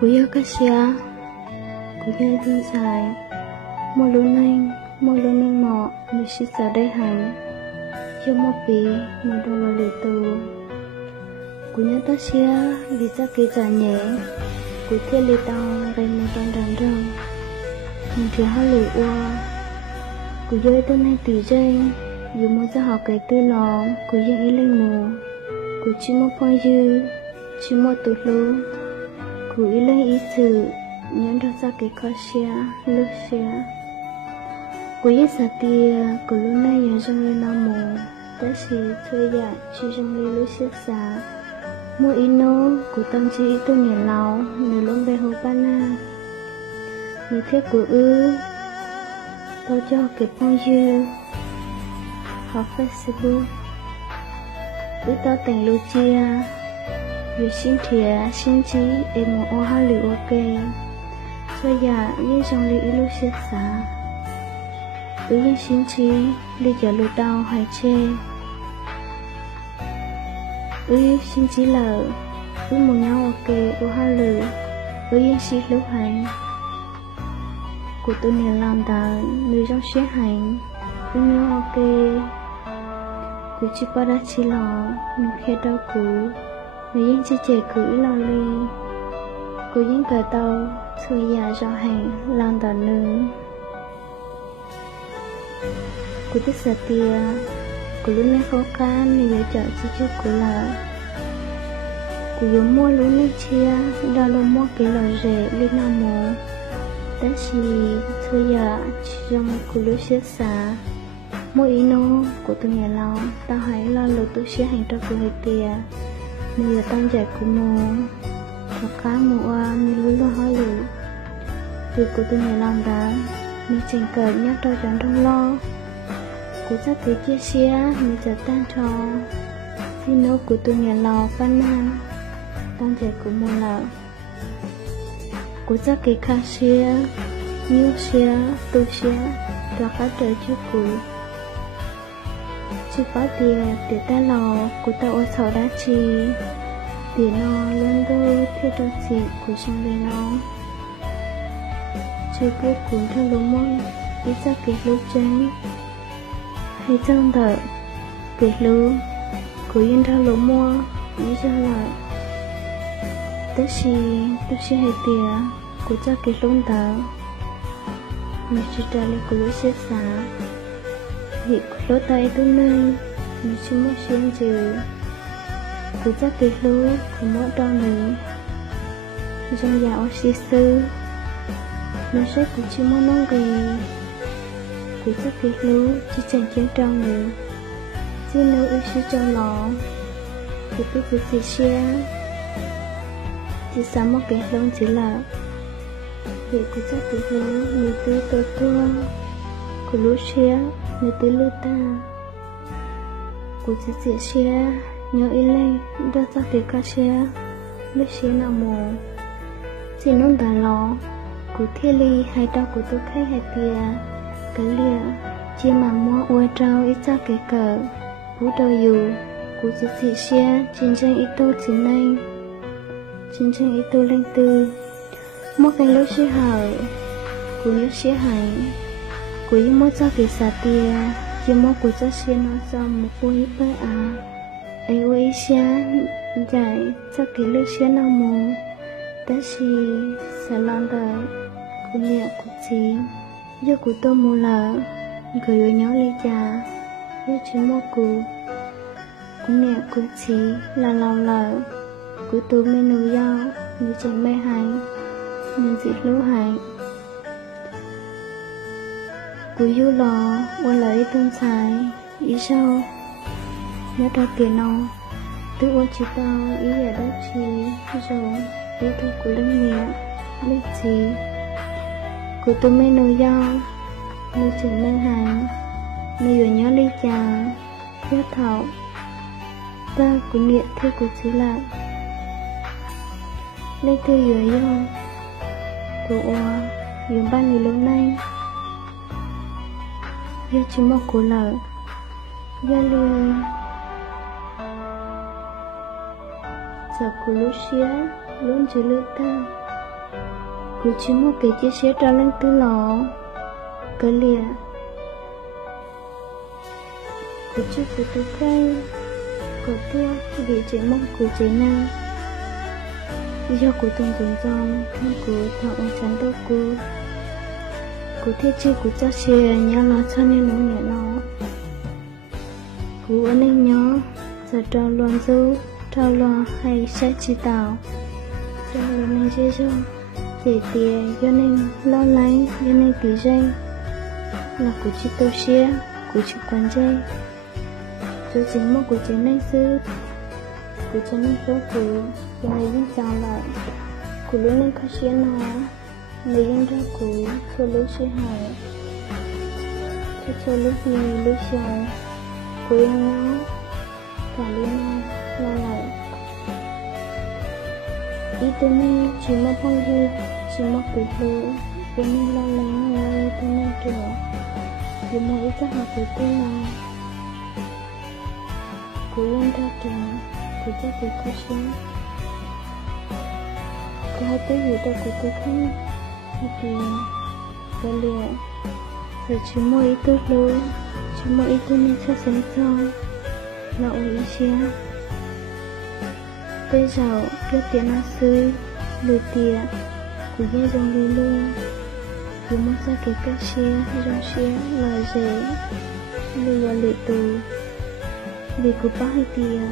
Kuya kasya, kuya thương dài, mua lúa nanh mọ, người sĩ giờ đây hành, cho mua bì, mua đồ là lì tù. Kuya ta xia, vì ra kỳ giả nhẹ, cụ thiết lì tàu, gây một đòn đàn rồng. Mình chỉ hóa lì ua, cụ dơi tên hay tùy dây, dù mua ra họ cái tư lò, cụ dân ý lên mù, cụ chỉ mua phong dư, chỉ mua tụt lú. Cụ ý lên ý sự, nhấn ra ra cái khó xia, lúc xia. Cụ ý xa tìa, cụ lúc này nhớ trong lên nào mù, tất xì thuê dạ, chỉ trong lên lúc xia xa. Mua ý nô, cụ tâm chí ý tôi nhớ lão, nếu lúc về hồ ba na. Nếu thiết cụ tao cho cái phong dư, học Facebook. Ý tao tỉnh lưu chia, vì xin thịa, xin chí, em một ô hát liệu ok. Xoay dạ, nhưng trong lý ý lúc xếp xá. Ý nhưng xin chí, lý giả lưu đau hay chê. Ý xin chí lờ, ý một nhau ok, ô hát lử. Ý nhưng xin lúc hành. Của tôi nhìn làm đàn, người trong xế hành. Ý nhau ok. Của chị bà đã chỉ lọ, mình khẽ đau cũ. Người dân chỉ trẻ cử lo ly. Cô dân cờ tàu, thuê nhà rõ hành, làm đàn nữ. Cô tích xa tìa, cô lúc này khó khăn, mình lựa chọn chỉ chút cô là. Cô dùng mua lúc này chia, đó là mua cái lò rẻ lên nào mồ. Đó chỉ thuê nhà, chỉ trong cô lúc xếp xa. Mỗi ý nô của tôi nhà lòng, tao hãy lo lụt tôi sẽ hành cho cô hơi tìa. Mình là tăng giải của mồ, có cá mồ oa, mình luôn luôn hỏi lụt. Vì của tôi nhà lòng đó, mình chẳng cờ nhắc đau chẳng đông lo. Của chắc thế chia sẻ, mình sẽ tan trò. Xin nô của tôi nhà lòng văn na, tăng giải của mồ lợ. Của chắc cái khá xia, nhiêu xia, tu xia, và khá trời trước cuối. Chỉ có tiền ta lò của ta ô sầu đá chi. Tiền nó luôn đôi theo đó chị của trong đời nó. Chỉ biết cuốn theo lúa mông, ý ra kịch lúa tránh. Hay trong đợi, kịch lúa, của yên theo lúa mua, ý ra lại. Tất xì, tôi sẽ hay tiền, của cha kịch lúa đỡ. Mình chỉ trả lời của lúa xếp xá. Vì lỗ tay tôi nơi, mình chỉ muốn xuyên trừ. Cứ chắc kịch lũ, của mỗi đo nữ. Trong dạo sĩ sư, nó sẽ cũng chỉ muốn nông ghi. Cứ chắc kịch lũ, chỉ chẳng chiến trong nữ. Chỉ nữ ưu sư trong lọ. Cứ tôi cứ chỉ xe. Chỉ sáng một kịch lông chỉ là. Vì cứ chắc kịch lũ, người tư tôi tua. Của lũ xe. Người tới lưu ta. Cô chỉ xe, nhớ ý lên, đã ra kể cả xe, lúc xe nào mồ. Chỉ nông đà lọ, cô thiết ly hay đau của tôi khách hay tìa, cái lìa, chỉ mà mua ua trao ít ra kể cờ, bú đầu dù, cô chỉ xe, chiến tranh ít tô chỉ nên, chiến tranh ít tô lên tư, mua cái lúc xe hở, cô nhớ xe hành. Cô ý mốt ra kì xa tìa, chỉ mốt cô cho xe nó cho một cô ý bơi à. Ê cô ý xe, dạy, cho kì lưu xe nó mù. Tất xì, xa lòng đời, cô nhẹ cô chí. Giờ cô tô mù lỡ, gửi ở nhau ly trà. Giờ chỉ mốt cô nhẹ cô chí, là lòng lỡ. Cô tô mê nụ dao, như chẳng mê hành, như dị lưu hành. Cô yêu lò, ôn lấy tương xài, ý sao? Nhớ ra tiền nó, tôi ôn chỉ tao, ý là đất chi, rồi, ý tôi của linh nghĩa, lịch gì. Cô tôi mê nồi dao, như chẳng mê hành, như ở nhớ ly trà, nhớ thảo. Ta của nghĩa theo của chỉ lại. Lấy thư dưới dao, cô ôn, dùng ban người lúc nay. Giờ chỉ một cô lỡ. Giờ lưu. Giờ cô lúc xía, luôn chỉ lưu ta. Cô chỉ một cái chia sẻ ra lên từ lò cái lìa cô chưa phụ tôi cây cô tua vì chỉ mong cô chỉ năng do cô tung dồn dòng không cô thọ ông chắn tốt cô thiết chi cô chắc xe nhớ lo cho nên nó nhẹ nó cô ở đây nhớ giờ trò loạn dấu trò lo hay sẽ chỉ tạo trò lo này dễ dàng để tiền cho nên lo lắng cho nên tí dây là của chị tôi xe của chị quan dây cho chính một của chị nên sư của chị nên số của này dân sao lại của lúc nên có xe nó này dân ra của cho lúc xe hại cho lúc gì lúc xe của em nó cả lúc nó lo lại ý tôi nên chỉ một phong gì chỉ một cái thứ tôi nên lo lắng rồi tôi nên kiểu vì mỗi chắc là của tôi là của em ra trường của chắc tôi có sống có hai cái gì đâu của tôi không thì cái lẽ rồi chỉ một ý tôi luôn chỉ một ý tôi nên sẽ sống sau là ổn ý xe bây giờ cái tiền nó sư lừa tiền của dân dòng đi luôn vì muốn ra cái cách xe trong xe là dễ lừa lệ tù vì của bác hay tiền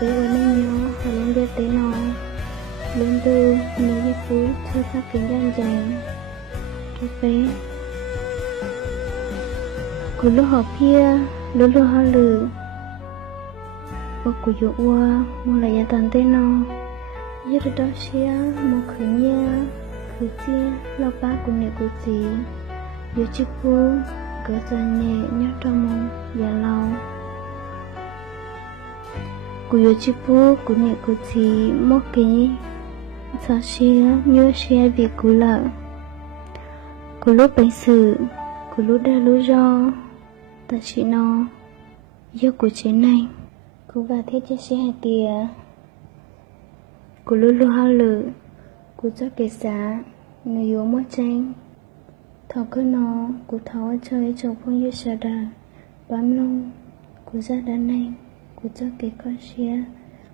với ở nên nhớ họ luôn biết tới nó lên từ mấy cái phút chưa sắp kính gian dành cho bé của lúc họ kia lúc họ lừa và của dụ qua một lại gia tàn tên nó như đó xe một khởi nha khởi chia lo ba của mẹ của chị dù chiếc vô cỡ giờ nhẹ nhớ trong mong và lâu của dù chiếc vô của mẹ của chị một cái sao xe nhớ xe việc của lợ của lúc bánh sự của lúc đã lúc do ta chị nó do của chế này cô và thiết cho xe hai tìa cô lưu lưu hao lử cô cho kể giá người yếu mất tranh thảo cơ nó cô thảo ở chơi chồng phong như xa đà bám lông cô ra đá này cô cho kể con xe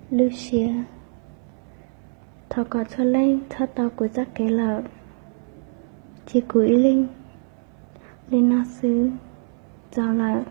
lưu xe thảo có cho lên thảo tao cô cho kể lợ chỉ cô ý linh lên nó xứ giao lại